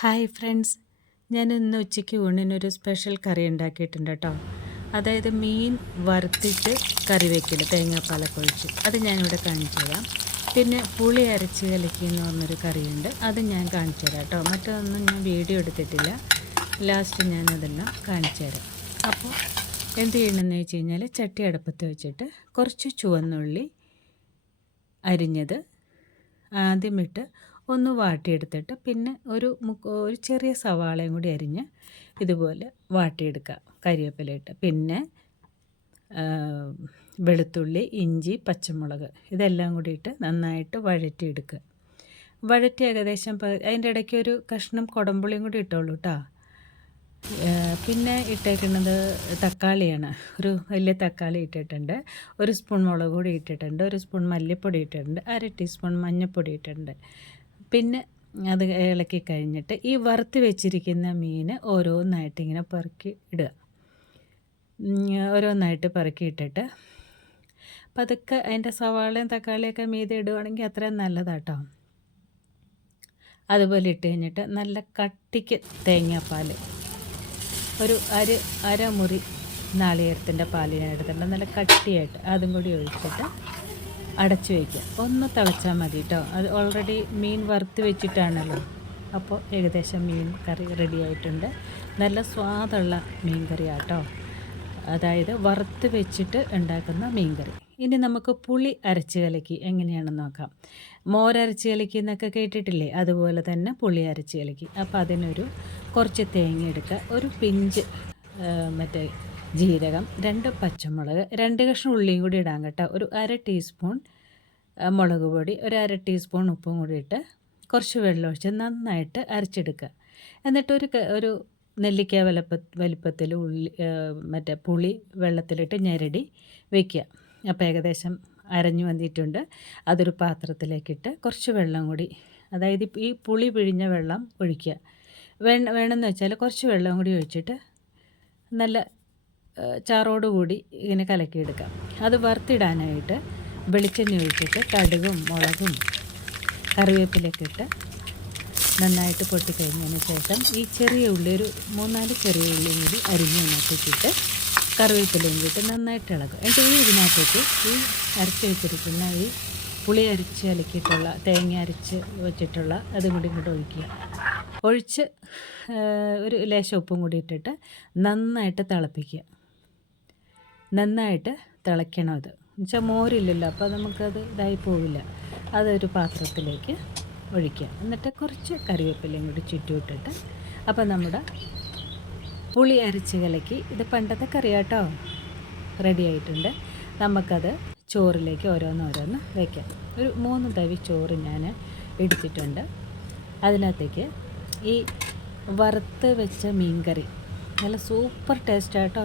Hi friends. ഞാൻ ഇന്ന് ഉച്ചയ്ക്ക് ഊണിനൊരു സ്പെഷ്യൽ കറി ഉണ്ടാക്കിയിട്ടുണ്ട് കേട്ടോ. അതായത് മീൻ വറുത്തിട്ട് കറി വെക്കില്ല തേങ്ങാപ്പാല ഒഴിച്ച്. അത് ഞാനിവിടെ കാണിച്ചു തരാം. പിന്നെ പുളി അരച്ച് കലക്കി എന്ന് പറഞ്ഞൊരു കറിയുണ്ട്. അത് ഞാൻ കാണിച്ചു തരാം കേട്ടോ. മറ്റൊന്നും ഞാൻ വീഡിയോ എടുത്തിട്ടില്ല. ലാസ്റ്റ് ഞാനതെല്ലാം കാണിച്ചു തരാം. അപ്പോൾ എന്ത് ചെയ്യണമെന്ന് വെച്ച് കഴിഞ്ഞാൽ ചട്ടി അടുപ്പത്ത് വെച്ചിട്ട് കുറച്ച് ചുവന്നുള്ളി അരിഞ്ഞത് ആദ്യമിട്ട് ഒന്ന് വാട്ടിയെടുത്തിട്ട് പിന്നെ ഒരു ഒരു ചെറിയ സവാളയും കൂടി അരിഞ്ഞ് ഇതുപോലെ വാട്ടിയെടുക്കുക. കരിവേപ്പിലയിട്ട്. പിന്നെ വെളുത്തുള്ളി ഇഞ്ചി പച്ചമുളക് ഇതെല്ലാം കൂടിയിട്ട് നന്നായിട്ട് വഴറ്റിയെടുക്കുക. വഴറ്റി ഏകദേശം അതിന്റെ ഇടയ്ക്ക് ഒരു കഷ്ണം കുടമ്പുളിയും കൂടി ഇട്ടോളൂ കേട്ടോ പിന്നെ ഇട്ടേക്കുന്നത് തക്കാളിയാണ്. ഒരു വലിയ തക്കാളി ഇട്ടിട്ടുണ്ട്. ഒരു സ്പൂൺ മുളക് പൊടി ഇട്ടിട്ടുണ്ട്. ഒരു സ്പൂൺ മല്ലിപ്പൊടി ഇട്ടിട്ടുണ്ട്. അര ടീസ്പൂൺ മഞ്ഞൾപ്പൊടി ഇട്ടിട്ടുണ്ട്. പിന്നെ അത് ഇളക്കി കഴിഞ്ഞിട്ട് ഈ വറുത്ത് വെച്ചിരിക്കുന്ന മീൻ ഓരോന്നായിട്ട് ഇങ്ങനെ പെറുക്കി ഇടുക. ഓരോന്നായിട്ട് പെറുക്കി ഇട്ടിട്ട് പതുക്കെ അതിന്റെ സവാളയും തക്കാളിയൊക്കെ മീതെ ഇടുവാണെങ്കിൽ അത്രയും നല്ലതാട്ടോ. അതുപോലെ ഇട്ട് കഴിഞ്ഞിട്ട് നല്ല കട്ടിക്ക് തേങ്ങാപ്പാൽ. ഒരു അര അരമുറി നാളികേരത്തിന്റെ പാൽ എടുത്തിട്ടുണ്ട്. നല്ല കട്ടിയായിട്ട് അതും കൂടി ഒഴിച്ചിട്ട് അടച്ചു വയ്ക്കുക ഒന്ന് തിളച്ചാൽ മതി കേട്ടോ അത് ഓൾറെഡി മീൻ വറുത്ത് വെച്ചിട്ടാണല്ലോ. അപ്പോൾ ഏകദേശം മീൻ കറി റെഡി ആയിട്ടുണ്ട്. നല്ല സ്വാദുള്ള മീൻ കറിയാട്ടോ അതായത് വറുത്ത് വെച്ചിട്ട് ഉണ്ടാക്കുന്ന മീൻ കറി. ഇനി നമുക്ക് പുളി അരച്ച് കലക്കി എങ്ങനെയാണെന്ന് നോക്കാം. മോരരച്ച് കലക്കി എന്നൊക്കെ കേട്ടിട്ടില്ലേ? അതുപോലെ തന്നെ പുളി അരച്ച് കലക്കി. അപ്പോൾ അതിനൊരു കുറച്ച് തേങ്ങ എടുക്കുക. ഒരു പിഞ്ച് മറ്റേ ജീരകം രണ്ട് പച്ചമുളക് രണ്ട് കഷ്ണം ഉള്ളിയും കൂടി ഇടാൻ കേട്ടോ. ഒരു അര ടീസ്പൂൺ മുളക് പൊടി ഒരു അര ടീസ്പൂൺ ഉപ്പും കൂടി ഇട്ട് കുറച്ച് വെള്ളം ഒഴിച്ച് നന്നായിട്ട് അരച്ചെടുക്കുക. എന്നിട്ട് ഒരു ഒരു നെല്ലിക്ക വലപ്പ വലിപ്പത്തിൽ ഉള്ളി മറ്റേ പുളി വെള്ളത്തിലിട്ട് ഞെരടി വയ്ക്കുക അപ്പോൾ ഏകദേശം അരഞ്ഞു വന്നിട്ടുണ്ട്. അതൊരു പാത്രത്തിലേക്കിട്ട് കുറച്ച് വെള്ളം കൂടി അതായത് ഈ പുളി പിഴിഞ്ഞ വെള്ളം ഒഴിക്കുക. വേണം വേണമെന്ന് വെച്ചാൽ കുറച്ച് വെള്ളം കൂടി ഒഴിച്ചിട്ട് നല്ല ചാറോടുകൂടി ഇങ്ങനെ കലക്കിയെടുക്കാം. അത് വറുത്തിടാനായിട്ട് വെളിച്ചെണ്ണ ഒഴിച്ചിട്ട് കടുകും മുളകും കറിവേപ്പിലൊക്കെ ഇട്ട് നന്നായിട്ട് പൊട്ടിക്കഴിഞ്ഞതിന് ശേഷം ഈ ചെറിയ ഉള്ളി ഒരു മൂന്നാൽ ചെറിയ ഉള്ളിയും കൂടി അരിഞ്ഞതിനകത്തേക്കിട്ട് കറിവേപ്പിലയും കൂട്ടി നന്നായിട്ട് ഇളകും എന്നിട്ട് ഈ ഇതിനകത്തേക്ക് ഈ അരച്ച് വെച്ചിരിക്കുന്ന ഈ പുളി അരച്ച് അലക്കിയിട്ടുള്ള തേങ്ങ അരച്ച് വെച്ചിട്ടുള്ള അതും കൂടി ഇങ്ങോട്ട് ഒഴിക്കുക. ഒഴിച്ച് ഒരു ലേശം ഉപ്പും കൂടി ഇട്ടിട്ട് നന്നായിട്ട് തിളപ്പിക്കുക. നന്നായിട്ട് തിളയ്ക്കണം അത്. എന്നുവെച്ചാൽ മോരില്ലല്ലോ അപ്പോൾ നമുക്കത് ഇതായി പോവില്ല. അതൊരു പാത്രത്തിലേക്ക് ഒഴിക്കുക. എന്നിട്ട് കുറച്ച് കറിവേപ്പിലയും കൂടി ചുറ്റുവിട്ടിട്ട് അപ്പോൾ നമ്മുടെ പുളി അരച്ച് കലക്കി ഇത് പണ്ടത്തെ കറിയാട്ടോ. റെഡി ആയിട്ടുണ്ട്. നമുക്കത് ചോറിലേക്ക് ഓരോന്നോരോന്ന് വയ്ക്കാം ഒരു മൂന്ന് തവി ചോറ് ഞാൻ എടുത്തിട്ടുണ്ട്. അതിനകത്തേക്ക് ഈ വറുത്ത് വെച്ച മീൻകറി. നല്ല സൂപ്പർ ടേസ്റ്റായിട്ടോ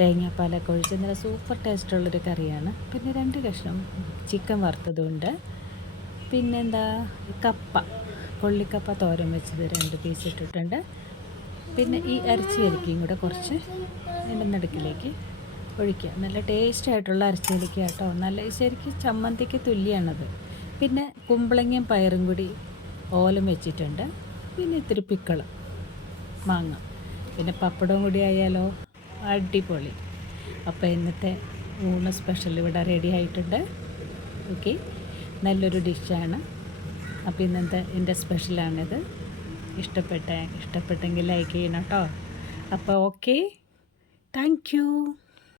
തേങ്ങാപ്പാലൊക്കെ ഒഴിച്ച് നല്ല സൂപ്പർ ടേസ്റ്റുള്ളൊരു കറിയാണ്. പിന്നെ രണ്ട് കഷ്ണം ചിക്കൻ വറുത്തതുണ്ട്. പിന്നെന്താ കപ്പ കൊള്ളിക്കപ്പ തോരൻ വെച്ചത് രണ്ട് പീസ് ഇട്ടിട്ടുണ്ട്. പിന്നെ ഈ ഇറച്ചി അരിക്കയും കൂടെ കുറച്ച് എന്റെ നടുക്കിലേക്ക് ഒഴിക്കുക. നല്ല ടേസ്റ്റ് ആയിട്ടുള്ള അരച്ചിലിക്ക കേട്ടോ. നല്ല ശരിക്കും ചമ്മന്തിക്ക് തുല്യമാണത് പിന്നെ കുമ്പളങ്ങയും പയറും കൂടി ഓലം വെച്ചിട്ടുണ്ട്. പിന്നെ ഇത്തിരി പിക്കൾ മാങ്ങ. പിന്നെ പപ്പടവും കൂടി ആയാലോ? അടിപൊളി. അപ്പോൾ ഇന്നത്തെ ഊണ് സ്പെഷ്യൽ ഇവിടെ റെഡി ആയിട്ടുണ്ട്. ഓക്കെ നല്ലൊരു ഡിഷാണ് അപ്പോൾ ഇന്നത്തെ എന്റെ സ്പെഷ്യലാണിത് ഇഷ്ടപ്പെട്ട ഇഷ്ടപ്പെട്ടെങ്കിൽ ലൈക്ക് ചെയ്യണം കേട്ടോ അപ്പോൾ ഓക്കെ താങ്ക്